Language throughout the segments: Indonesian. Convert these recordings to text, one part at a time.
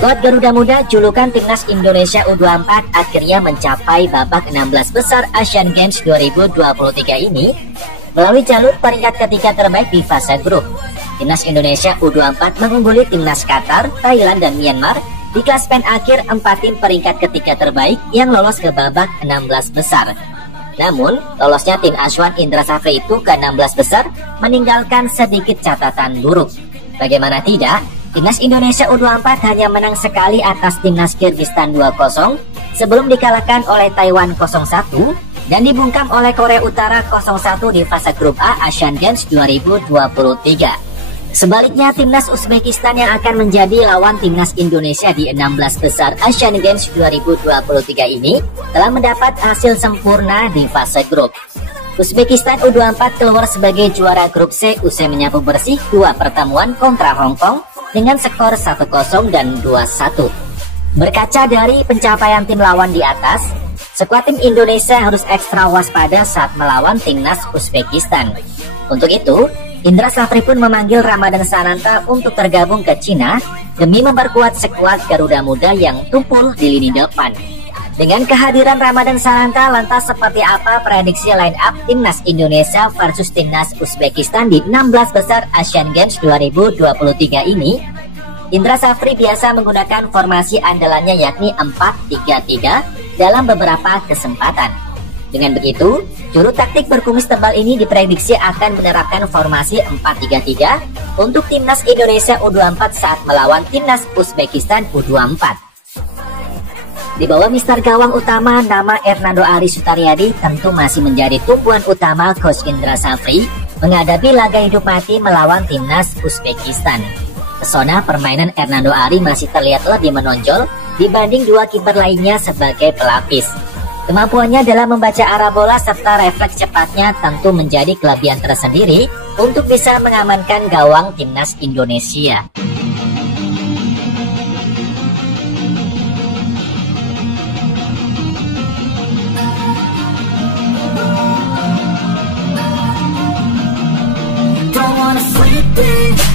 Skuad Garuda Muda julukan Timnas Indonesia U24 akhirnya mencapai babak 16 besar Asian Games 2023 ini melalui jalur peringkat ketiga terbaik di fase grup. Timnas Indonesia U24 mengungguli Timnas Qatar, Thailand, dan Myanmar di klasemen akhir 4 tim peringkat ketiga terbaik yang lolos ke babak 16 besar. Namun, lolosnya tim asuhan Indra Safri itu ke 16 besar meninggalkan sedikit catatan buruk. Bagaimana tidak, Timnas Indonesia U24 hanya menang sekali atas Timnas Kyrgyzstan 2-0 sebelum dikalahkan oleh Taiwan 0-1 dan dibungkam oleh Korea Utara 0-1 di fase grup A Asian Games 2023. Sebaliknya, Timnas Uzbekistan yang akan menjadi lawan Timnas Indonesia di 16 besar Asian Games 2023 ini telah mendapat hasil sempurna di fase grup. Uzbekistan U24 keluar sebagai juara grup C usai menyapu bersih 2 pertemuan kontra Hong Kong dengan skor 1-0 dan 2-1. Berkaca dari pencapaian tim lawan di atas, skuad tim Indonesia harus ekstra waspada saat melawan Timnas Uzbekistan. Untuk itu, Indra Safri pun memanggil Ramadhan Sananta untuk tergabung ke Cina demi memperkuat skuad Garuda Muda yang tumpul di lini depan. Dengan kehadiran Ramadhan Sananta, lantas seperti apa prediksi line up Timnas Indonesia versus Timnas Uzbekistan di 16 besar Asian Games 2023 ini? Indra Safri biasa menggunakan formasi andalannya yakni 4-3-3 dalam beberapa kesempatan. Dengan begitu, juru taktik berkumis tebal ini diprediksi akan menerapkan formasi 4-3-3 untuk Timnas Indonesia U24 saat melawan Timnas Uzbekistan U24. Di bawah Mister Gawang utama, nama Hernando Ari Sutaryadi tentu masih menjadi tumpuan utama Coach Indra Safri menghadapi laga hidup mati melawan Timnas Uzbekistan. Pesona permainan Hernando Ari masih terlihat lebih menonjol dibanding 2 kiper lainnya sebagai pelapis. Kemampuannya dalam membaca arah bola serta refleks cepatnya tentu menjadi kelebihan tersendiri untuk bisa mengamankan gawang Timnas Indonesia.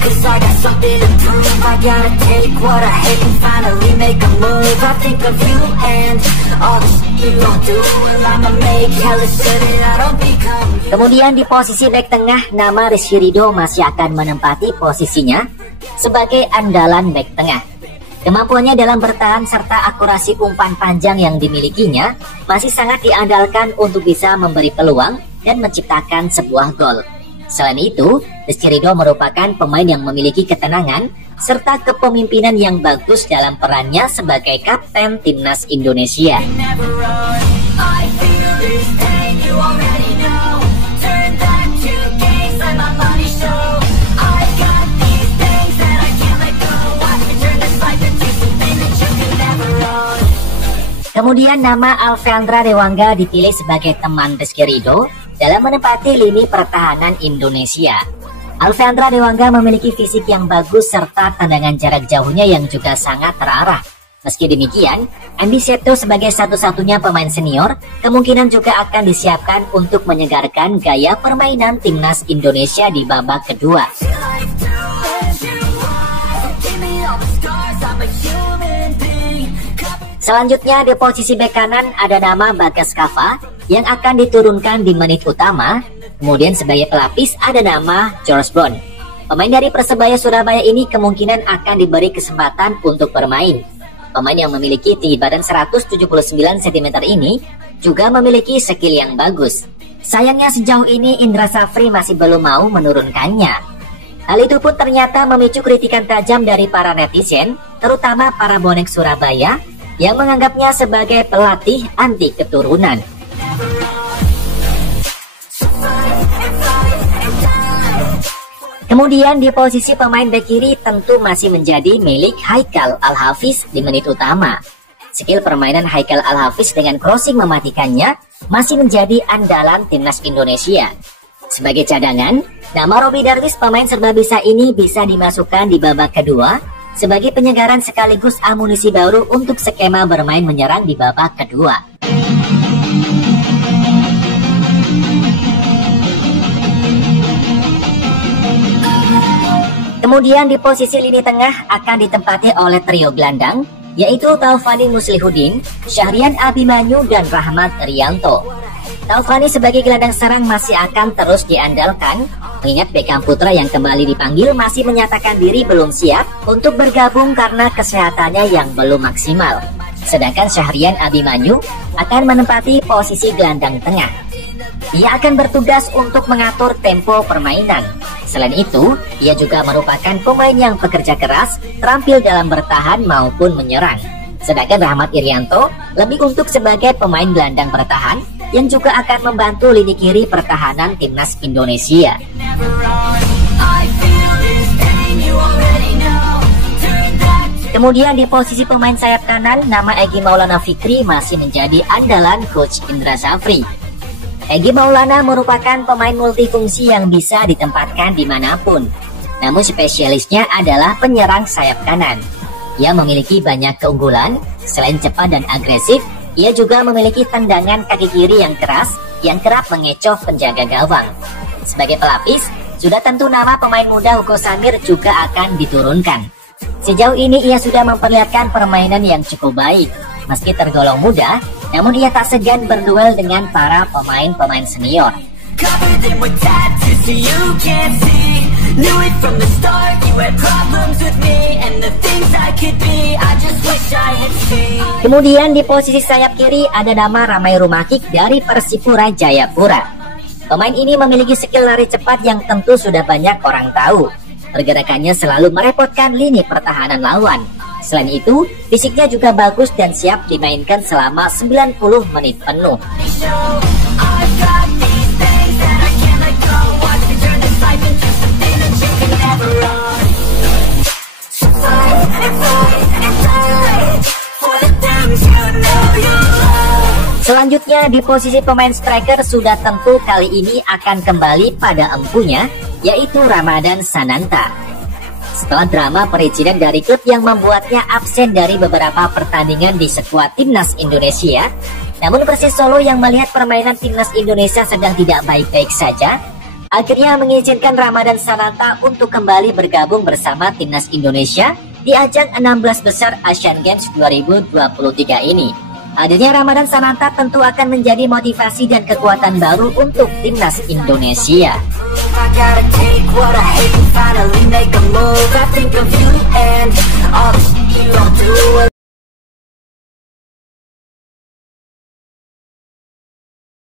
Cause I got something to prove. I gotta take what I hate and finally make a move. I think of you and all the shit you don't do. Well, I'ma make hella sure that I don't become. Kemudian di posisi bek tengah, nama Rizky Ridho masih akan menempati posisinya sebagai andalan bek tengah. Kemampuannya dalam bertahan serta akurasi umpan panjang yang dimilikinya masih sangat diandalkan untuk bisa memberi peluang dan menciptakan sebuah gol. Selain itu, Rizky Ridho merupakan pemain yang memiliki ketenangan serta kepemimpinan yang bagus dalam perannya sebagai kapten Timnas Indonesia. Kemudian nama Alfeandra Dewangga dipilih sebagai teman Rizky Ridho dalam menempati lini pertahanan Indonesia. Alfeandra Dewangga memiliki fisik yang bagus serta tendangan jarak jauhnya yang juga sangat terarah. Meski demikian, Andy Seto sebagai satu-satunya pemain senior kemungkinan juga akan disiapkan untuk menyegarkan gaya permainan Timnas Indonesia di babak kedua. Selanjutnya di posisi bek kanan ada nama Bagas Kava yang akan diturunkan di menit utama. Kemudian sebagai pelapis ada nama George Brown. Pemain dari Persebaya Surabaya ini kemungkinan akan diberi kesempatan untuk bermain. Pemain yang memiliki tinggi badan 179 cm ini juga memiliki skill yang bagus. Sayangnya sejauh ini Indra Safri masih belum mau menurunkannya. Hal itu pun ternyata memicu kritikan tajam dari para netizen, terutama para bonek Surabaya yang menganggapnya sebagai pelatih anti keturunan. Kemudian di posisi pemain bek kiri tentu masih menjadi milik Haikal Al-Hafiz di menit utama. Skill permainan Haikal Al-Hafiz dengan crossing mematikannya masih menjadi andalan Timnas Indonesia. Sebagai cadangan, nama Robi Darwis pemain serba bisa ini bisa dimasukkan di babak kedua sebagai penyegaran sekaligus amunisi baru untuk skema bermain menyerang di babak kedua. Kemudian di posisi lini tengah akan ditempati oleh trio gelandang, yaitu Taufani Muslihuddin, Syahrian Abimanyu, dan Rahmat Irianto. Taufani sebagai gelandang serang masih akan terus diandalkan, mengingat Beckham Putra yang kembali dipanggil masih menyatakan diri belum siap untuk bergabung karena kesehatannya yang belum maksimal. Sedangkan Syahrian Abimanyu akan menempati posisi gelandang tengah. Ia akan bertugas untuk mengatur tempo permainan. Selain itu, ia juga merupakan pemain yang pekerja keras, terampil dalam bertahan maupun menyerang. Sedangkan Rahmat Irianto lebih untuk sebagai pemain gelandang bertahan yang juga akan membantu lini kiri pertahanan timnas Indonesia. Kemudian di posisi pemain sayap kanan, nama Egy Maulana Fikri masih menjadi andalan Coach Indra Safri. Egy Maulana merupakan pemain multifungsi yang bisa ditempatkan dimanapun. Namun spesialisnya adalah penyerang sayap kanan. Ia memiliki banyak keunggulan, selain cepat dan agresif, ia juga memiliki tendangan kaki kiri yang keras yang kerap mengecoh penjaga gawang. Sebagai pelapis, sudah tentu nama pemain muda Hugo Samir juga akan diturunkan. Sejauh ini ia sudah memperlihatkan permainan yang cukup baik. Meski tergolong muda, namun ia tak segan berduel dengan para pemain-pemain senior. Kemudian di posisi sayap kiri ada nama Ramai Rumakik dari Persipura Jayapura. Pemain ini memiliki skill lari cepat yang tentu sudah banyak orang tahu. Pergerakannya selalu merepotkan lini pertahanan lawan. Selain itu, fisiknya juga bagus dan siap dimainkan selama 90 menit penuh. Selanjutnya di posisi pemain striker sudah tentu kali ini akan kembali pada empunya, yaitu Ramadan Sananta. Setelah drama perizinan dari klub yang membuatnya absen dari beberapa pertandingan di skuad timnas Indonesia, namun Persis Solo yang melihat permainan timnas Indonesia sedang tidak baik-baik saja, akhirnya mengizinkan Ramadan Sananta untuk kembali bergabung bersama timnas Indonesia di ajang 16 besar Asian Games 2023 ini. Hadirnya Ramadan Sananta tentu akan menjadi motivasi dan kekuatan baru untuk timnas Indonesia.